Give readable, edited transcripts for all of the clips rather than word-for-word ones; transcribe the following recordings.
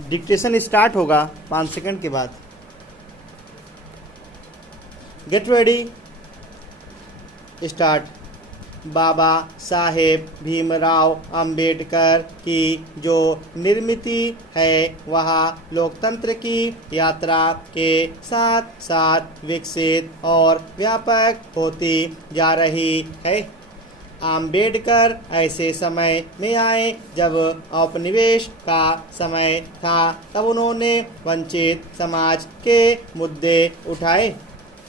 Dictation start होगा 5 second के बाद। Get ready, start. Baba Saheb Bhimrao Ambedkar की जो निर्मिति है वह लोकतंत्र की यात्रा के साथ साथ विकसित और व्यापक होती जा रही है। अंबेडकर ऐसे समय में आए जब औपनिवेश का समय था। तब उन्होंने वंचित समाज के मुद्दे उठाए।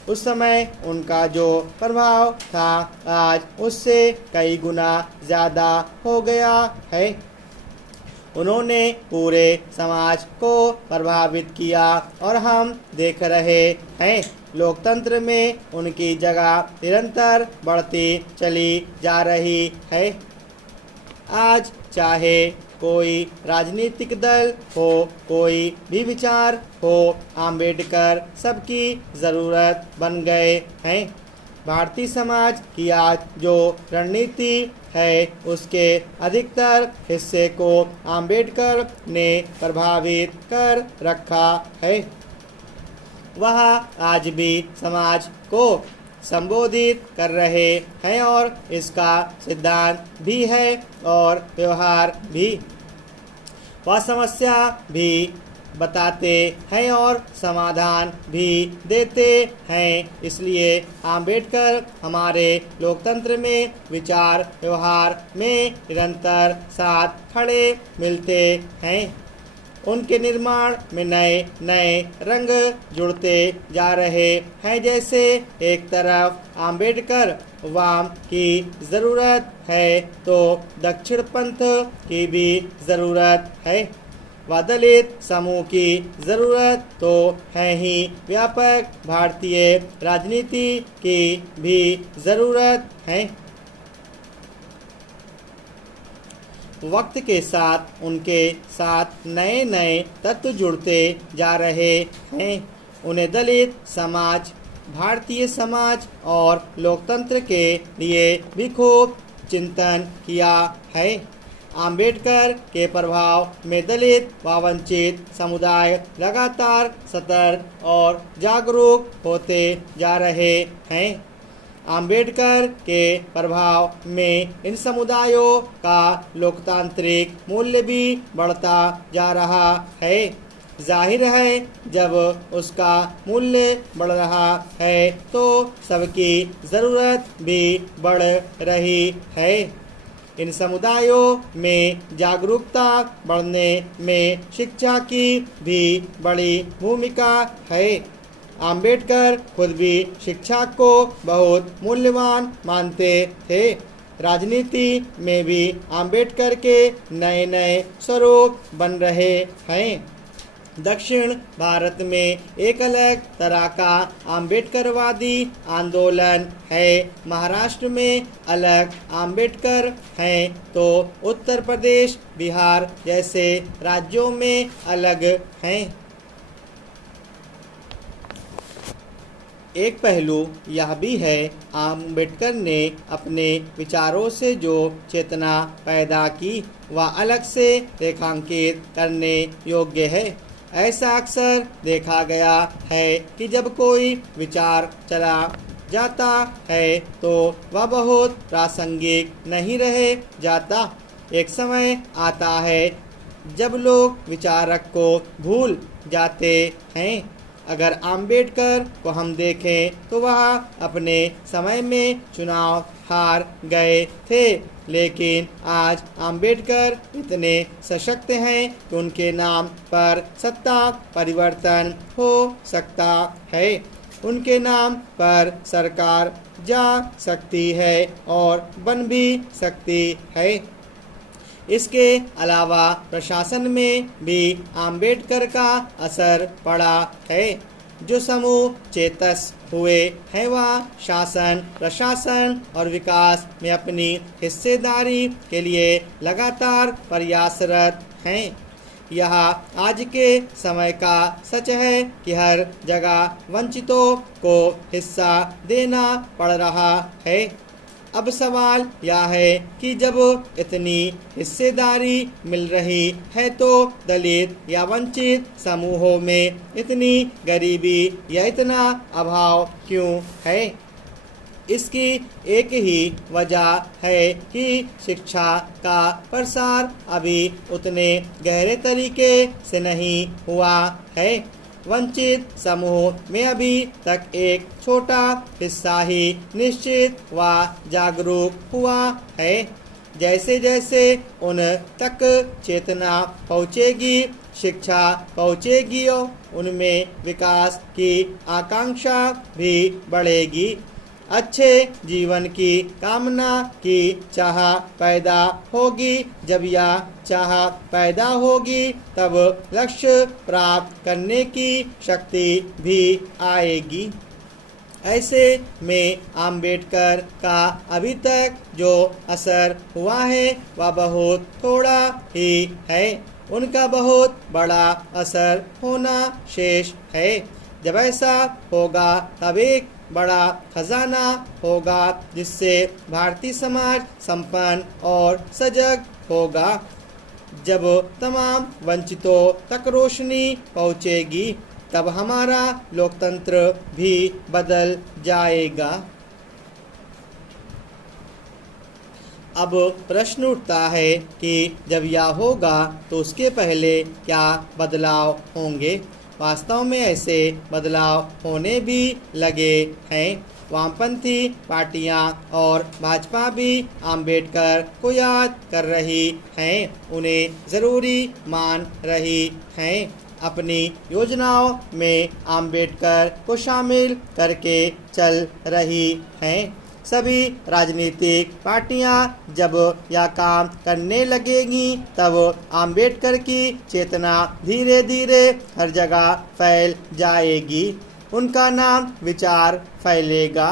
उस समय उनका जो प्रभाव था आज उससे कई गुना ज़्यादा हो गया है। उन्होंने पूरे समाज को प्रभावित किया और हम देख रहे हैं लोकतंत्र में उनकी जगह निरंतर बढ़ती चली जा रही है। आज चाहे कोई राजनीतिक दल हो, कोई भी विचार हो, अंबेडकर सबकी ज़रूरत बन गए हैं। भारतीय समाज की आज जो रणनीति है उसके अधिकतर हिस्से को अंबेडकर ने प्रभावित कर रखा है। वह आज भी समाज को संबोधित कर रहे हैं और इसका सिद्धांत भी है और व्यवहार भी। वह समस्या भी बताते हैं और समाधान भी देते हैं। इसलिए अंबेडकर हमारे लोकतंत्र में विचार व्यवहार में निरंतर साथ खड़े मिलते हैं। उनके निर्माण में नए नए रंग जुड़ते जा रहे हैं। जैसे एक तरफ अंबेडकर वाम की ज़रूरत है तो दक्षिण पंथ की भी ज़रूरत है। व दलित समूह की ज़रूरत तो है ही, व्यापक भारतीय राजनीति की भी ज़रूरत है। वक्त के साथ उनके साथ नए नए तत्व जुड़ते जा रहे हैं। उन्हें दलित समाज, भारतीय समाज और लोकतंत्र के लिए भी खूब चिंतन किया है। अंबेडकर के प्रभाव में दलित व वंचित समुदाय लगातार सतर्क और जागरूक होते जा रहे हैं। अंबेडकर के प्रभाव में इन समुदायों का लोकतांत्रिक मूल्य भी बढ़ता जा रहा है। जाहिर है जब उसका मूल्य बढ़ रहा है तो सबकी ज़रूरत भी बढ़ रही है। इन समुदायों में जागरूकता बढ़ने में शिक्षा की भी बड़ी भूमिका है। अंबेडकर खुद भी शिक्षा को बहुत मूल्यवान मानते थे। राजनीति में भी अंबेडकर के नए नए स्वरूप बन रहे हैं। दक्षिण भारत में एक अलग तरह का अंबेडकरवादी आंदोलन है। महाराष्ट्र में अलग अंबेडकर हैं तो उत्तर प्रदेश, बिहार जैसे राज्यों में अलग हैं। एक पहलू यह भी है अंबेडकर ने अपने विचारों से जो चेतना पैदा की वह अलग से रेखांकित करने योग्य है। ऐसा अक्सर देखा गया है कि जब कोई विचार चला जाता है तो वह बहुत प्रासंगिक नहीं रह जाता। एक समय आता है जब लोग विचारक को भूल जाते हैं। अगर अंबेडकर को हम देखें तो वह अपने समय में चुनाव हार गए थे, लेकिन आज अंबेडकर इतने सशक्त हैं कि उनके नाम पर सत्ता परिवर्तन हो सकता है। उनके नाम पर सरकार जा सकती है और बन भी सकती है। इसके अलावा प्रशासन में भी अंबेडकर का असर पड़ा है। जो समूह चेतस हुए हैं वह शासन, प्रशासन और विकास में अपनी हिस्सेदारी के लिए लगातार प्रयासरत हैं। यह आज के समय का सच है कि हर जगह वंचितों को हिस्सा देना पड़ रहा है। अब सवाल यह है कि जब इतनी हिस्सेदारी मिल रही है तो दलित या वंचित समूहों में इतनी गरीबी या इतना अभाव क्यों है? इसकी एक ही वजह है कि शिक्षा का प्रसार अभी उतने गहरे तरीके से नहीं हुआ है। वंचित समूह में अभी तक एक छोटा हिस्सा ही निश्चित व जागरूक हुआ है। जैसे जैसे उन तक चेतना पहुँचेगी, शिक्षा पहुँचेगी, उनमें विकास की आकांक्षा भी बढ़ेगी। अच्छे जीवन की कामना की चाह पैदा होगी। जब यह चाह पैदा होगी तब लक्ष्य प्राप्त करने की शक्ति भी आएगी। ऐसे में आम्बेडकर का अभी तक जो असर हुआ है वह बहुत थोड़ा ही है। उनका बहुत बड़ा असर होना शेष है। जब ऐसा होगा तब एक बड़ा खजाना होगा जिससे भारतीय समाज संपन्न और सजग होगा। जब तमाम वंचितों तक रोशनी पहुंचेगी तब हमारा लोकतंत्र भी बदल जाएगा। अब प्रश्न उठता है कि जब यह होगा तो उसके पहले क्या बदलाव होंगे? वास्तव में ऐसे बदलाव होने भी लगे हैं। वामपंथी पार्टियां और भाजपा भी आम्बेडकर को याद कर रही हैं, उन्हें ज़रूरी मान रही हैं। अपनी योजनाओं में आम्बेडकर को शामिल करके चल रही हैं। सभी राजनीतिक पार्टियां जब यह काम करने लगेंगी तब आम्बेडकर की चेतना धीरे धीरे हर जगह फैल जाएगी। उनका नाम विचार फैलेगा।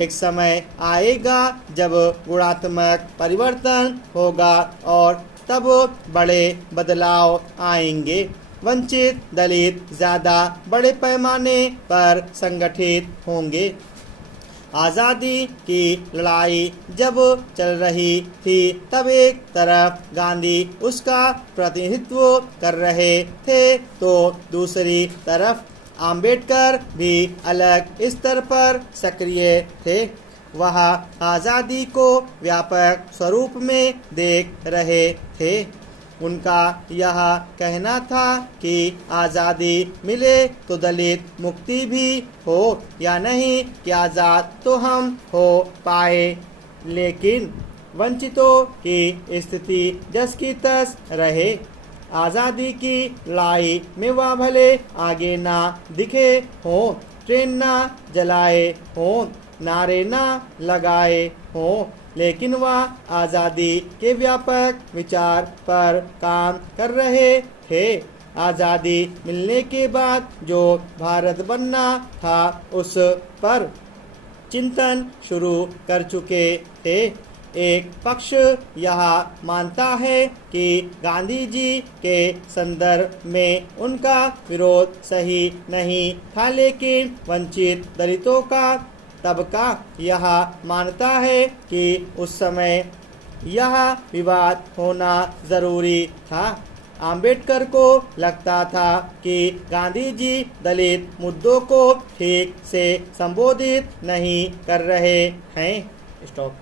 एक समय आएगा जब गुणात्मक परिवर्तन होगा और तब बड़े बदलाव आएंगे। वंचित दलित ज़्यादा बड़े पैमाने पर संगठित होंगे। आज़ादी की लड़ाई जब चल रही थी तब एक तरफ गांधी उसका प्रतिनिधित्व कर रहे थे तो दूसरी तरफ आम्बेडकर भी अलग स्तर पर सक्रिय थे। वह आज़ादी को व्यापक स्वरूप में देख रहे थे। उनका यह कहना था कि आज़ादी मिले तो दलित मुक्ति भी हो या नहीं कि आज़ाद तो हम हो पाए, लेकिन वंचितों की स्थिति जस की तस रहे। आज़ादी की लड़ाई में वह भले आगे ना दिखे हों, ट्रेन ना जलाए हों, नारे ना लगाए हों, लेकिन वह आज़ादी के व्यापक विचार पर काम कर रहे थे। आज़ादी मिलने के बाद जो भारत बनना था उस पर चिंतन शुरू कर चुके थे। एक पक्ष यह मानता है कि गांधी जी के संदर्भ में उनका विरोध सही नहीं था, लेकिन वंचित दलितों का तबका यह मानता है कि उस समय यह विवाद होना ज़रूरी था। आम्बेडकर को लगता था कि गांधी जी दलित मुद्दों को ठीक से संबोधित नहीं कर रहे हैं। स्टॉप।